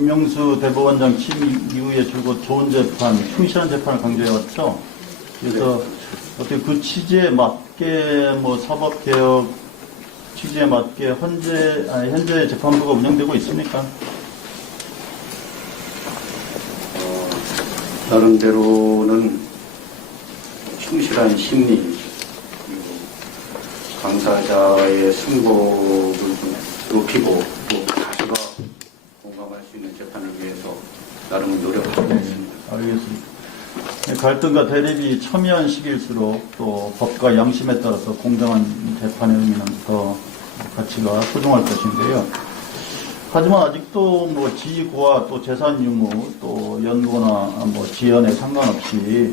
김명수 대법원장 취임 이후에 줄곧 좋은 재판, 충실한 재판을 강조해왔죠. 그래서 어떻게 그 취지에 맞게 뭐 사법개혁 취지에 맞게 현재 재판부가 운영되고 있습니까? 나름대로는 충실한 심리, 그리고 당사자의 승복을 좀 높이고 또 다수가 공감할 수 있는 재판을 위해서 나름 노력하고 있습니다. 알겠습니다. 갈등과 대립이 첨예한 시기일수록 또 법과 양심에 따라서 공정한 재판의 의미는 더 가치가 소중할 것인데요. 하지만 아직도 뭐 지고와 또 재산 유무 또 연고나 뭐 지연에 상관없이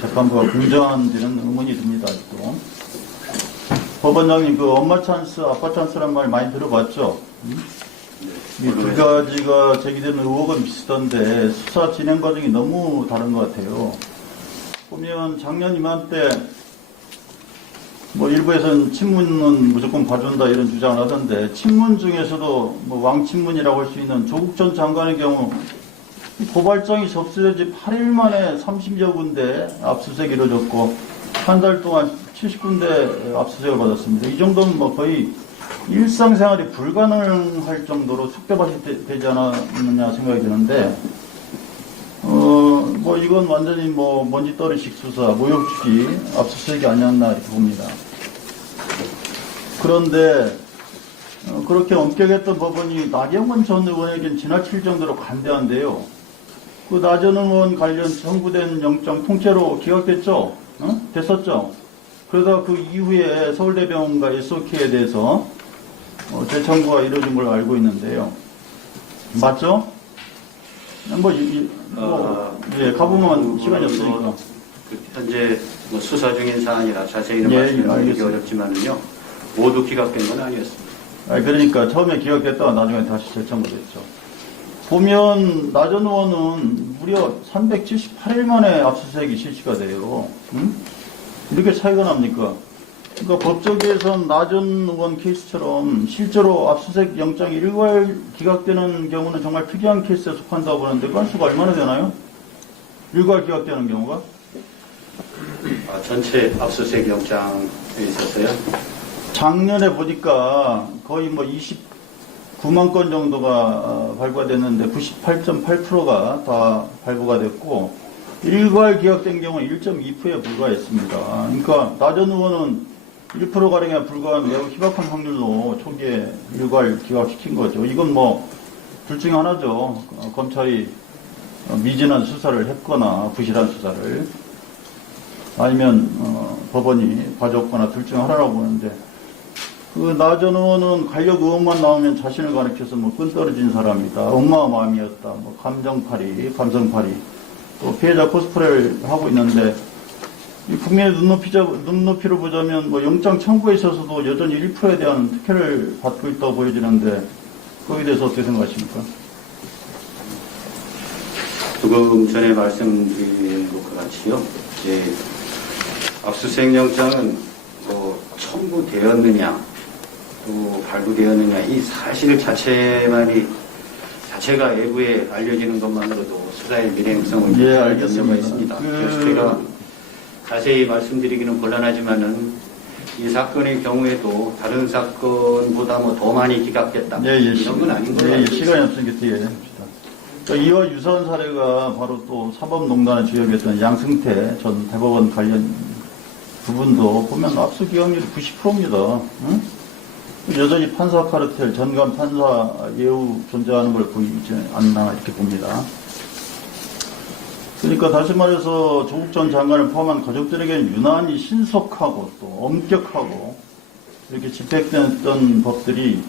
재판부가 공정한지는 의문이 듭니다. 아직도. 법원장님 그 엄마 찬스, 아빠 찬스란 말 많이 들어봤죠? 이 두 가지가 제기되는 의혹은 비슷한데 수사 진행 과정이 너무 다른 것 같아요. 보면 작년 이맘때 뭐 일부에서는 친문은 무조건 봐준다 이런 주장을 하던데 친문 중에서도 뭐 왕친문이라고 할 수 있는 조국 전 장관의 경우 고발장이 접수된 지 8일 만에 30여 군데 압수수색이 이루어졌고 한 달 동안 70군데 압수수색을 받았습니다. 이 정도면 뭐 거의 일상생활이 불가능할 정도로 숙대밭이 되지 않았느냐 생각이 드는데 뭐 이건 완전히 뭐 먼지떨이식 수사, 모욕주기, 압수수색이 아니었나 이렇게 봅니다. 그런데 그렇게 엄격했던 법원이 나경원 전 의원에겐 지나칠 정도로 관대한데요. 그 나 전 의원 관련 청구된 영장 통째로 기각됐죠? 됐었죠? 그러다 그 이후에 서울대병원과 SOK에 대해서 재청구가 이루어진 걸로 알고 있는데요. 맞죠? 예, 가보면 시간이 없으니까. 현재 뭐 수사 중인 사안이라 자세히는 말씀드리기 어렵지만은요, 모두 기각된 건 아니었습니다. 그러니까 처음에 기각됐다가 나중에 다시 재청구됐죠. 보면 나 전 의원은 무려 378일 만에 압수수색이 실시가 돼요. 이렇게 차이가 납니까? 그러니까 법조계에서는 나 전 의원 케이스처럼 실제로 압수수색 영장이 일괄 기각되는 경우는 정말 특이한 케이스에 속한다고 보는데 그 수가 얼마나 되나요? 일괄 기각되는 경우가? 전체 압수수색 영장에 있어서요? 작년에 보니까 거의 뭐 29만 건 정도가 발부가 됐는데 98.8%가 다 발부가 됐고 일괄 기각된 경우는 1.2%에 불과했습니다. 그러니까 나 전 의원은 1%가량에 불과한 매우 희박한 확률로 초기에 일괄 기각시킨 거죠. 이건 뭐 둘 중에 하나죠. 검찰이 미진한 수사를 했거나 부실한 수사를 아니면 법원이 봐줬거나 둘 중에 하나라고 보는데 그 나 전 의원은 관력 의혹만 나오면 자신을 가리켜서 뭐 끈 떨어진 사람이다, 엄마의 마음이었다, 뭐 감성팔이 또 피해자 코스프레를 하고 있는데 이 국민의 눈높이로 보자면 뭐 영장 청구에 있어서도 여전히 1%에 대한 특혜를 받고 있다고 보여지는데 거기에 대해서 어떻게 생각하십니까? 조금 전에 말씀드린 것과 같이요. 이제 압수수색 영장은 뭐 청구되었느냐 또 발부되었느냐 이 사실 자체가 외부에 알려지는 것만으로도 수사의 민행성을 알 염려가 있습니다. 그래서 제가 자세히 말씀드리기는 곤란하지만은 이 사건의 경우에도 다른 사건보다 뭐 더 많이 기각됐다. 이런 건 아닌 것 같습니다. 시간이 없으니까 뒤에 합시다. 그러니까 이와 유사한 사례가 바로 또 사법농단을 주역했던 양승태 전 대법원 관련 부분도 보면 압수 기각률이 90%입니다. 응? 여전히 판사 카르텔, 전관 판사 예우 존재하는 걸 보이지 않나 이렇게 봅니다. 그러니까 다시 말해서 조국 전 장관을 포함한 가족들에게는 유난히 신속하고 또 엄격하고 이렇게 집행됐던 법들이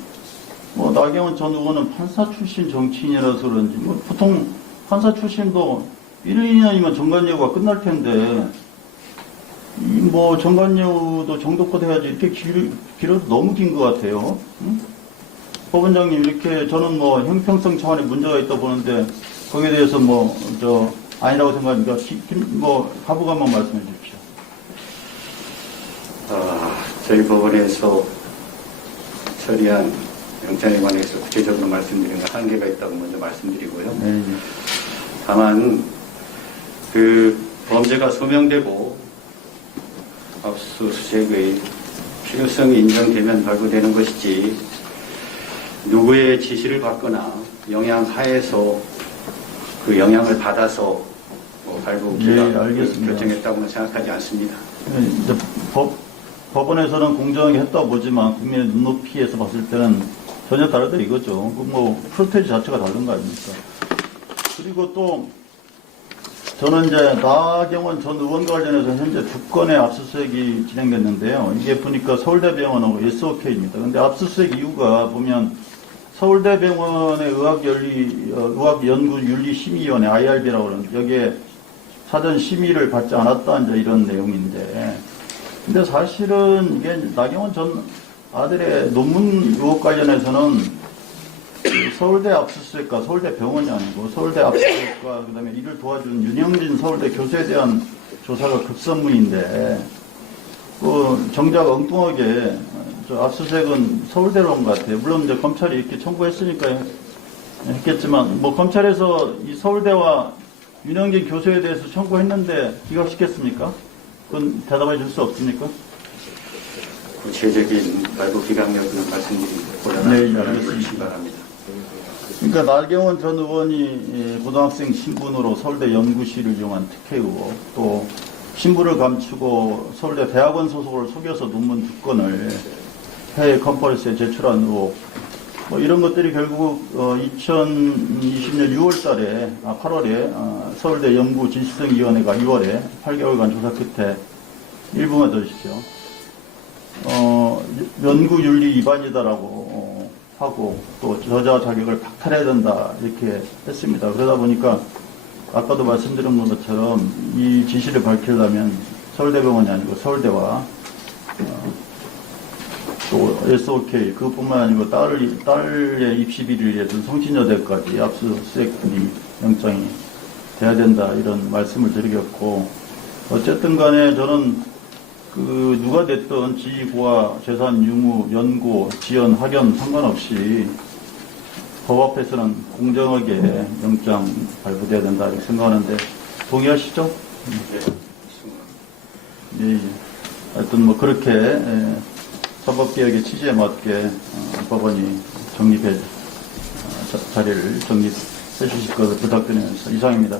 뭐 나경원 전 의원은 판사 출신 정치인이라서 그런지 뭐 보통 판사 출신도 1, 2년이면 정관예우가 끝날 텐데 뭐 정관예우도 정도껏 해야지 이렇게 길어도 너무 긴 것 같아요. 응? 법원장님 이렇게 저는 뭐 형평성 차원에 문제가 있다 보는데 거기에 대해서 아니라고 생각하니까 가부감만 말씀해 주십시오. 저희 법원에서 처리한 영장에 관해서 구체적으로 말씀드리는 건 한계가 있다고 먼저 말씀드리고요. 예, 예. 다만 그 범죄가 소명되고 압수수색의 필요성이 인정되면 발부되는 것이지 누구의 지시를 받거나 영향하에서 그 영향을 받아서 발부 기각을 결정했다고는 생각하지 않습니다. 이제 법원에서는 공정하게 했다고 보지만 국민의 눈높이에서 봤을 때는 전혀 다르다 이거죠. 뭐 프로테이지 자체가 다른 거 아닙니까? 그리고 또 저는 이제 나경원 전 의원과 관련해서 현재 2건의 압수수색이 진행됐는데요. 이게 보니까 서울대병원하고 SOK입니다. 근데 압수수색 이유가 보면 서울대병원의 의학연구윤리심의위원회 IRB라고 그러는 여기에 사전 심의를 받지 않았다 이제 이런 내용인데, 근데 사실은 이게 나경원 전 아들의 논문 의혹 관련해서는 서울대 압수수색과 서울대 병원이 아니고 서울대 압수수색과 그다음에 이를 도와준 윤영진 서울대 교수에 대한 조사가 급선무인데 정작 엉뚱하게 압수수색은 서울대로 온 것 같아요. 물론 이제 검찰이 이렇게 청구했으니까 했겠지만 뭐 검찰에서 이 서울대와 윤영진 교수에 대해서 청구했는데 기각시켰습니까? 그건 대답해 줄 수 없습니까? 구체적인 발부 기각 여부는 말씀드리고 곤란하시기 바랍니다. 그러니까 나경원 전 의원이 고등학생 신분으로 서울대 연구실을 이용한 특혜 의혹, 또 신분을 감추고 서울대 대학원 소속을 속여서 논문 2건을 해외 컨퍼런스에 제출한 의혹, 뭐 이런 것들이 결국 2020년 8월에 서울대 연구진실성위원회가 2월에 8개월간 조사 끝에 일부만 더 주십시오. 연구윤리 위반이다라고 하고 또 저자 자격을 박탈해야 된다 이렇게 했습니다. 그러다 보니까 아까도 말씀드린 것처럼 이 지시를 밝히려면 서울대병원이 아니고 서울대와 또 SOK 그것뿐만 아니고 딸의 입시 비리를 위해서 성신여대까지 압수수색이 영장이 돼야 된다 이런 말씀을 드리겠고, 어쨌든 간에 저는 누가 됐든 지위고하, 재산, 유무, 연고, 지연, 학연 상관없이 법 앞에서는 공정하게 영장 발부돼야 된다 이렇게 생각하는데 동의하시죠? 네. 예. 하여튼 뭐 그렇게 사법개혁의 취지에 맞게 법원이 자리를 정립해 주실 것을 부탁드리면서 이상입니다.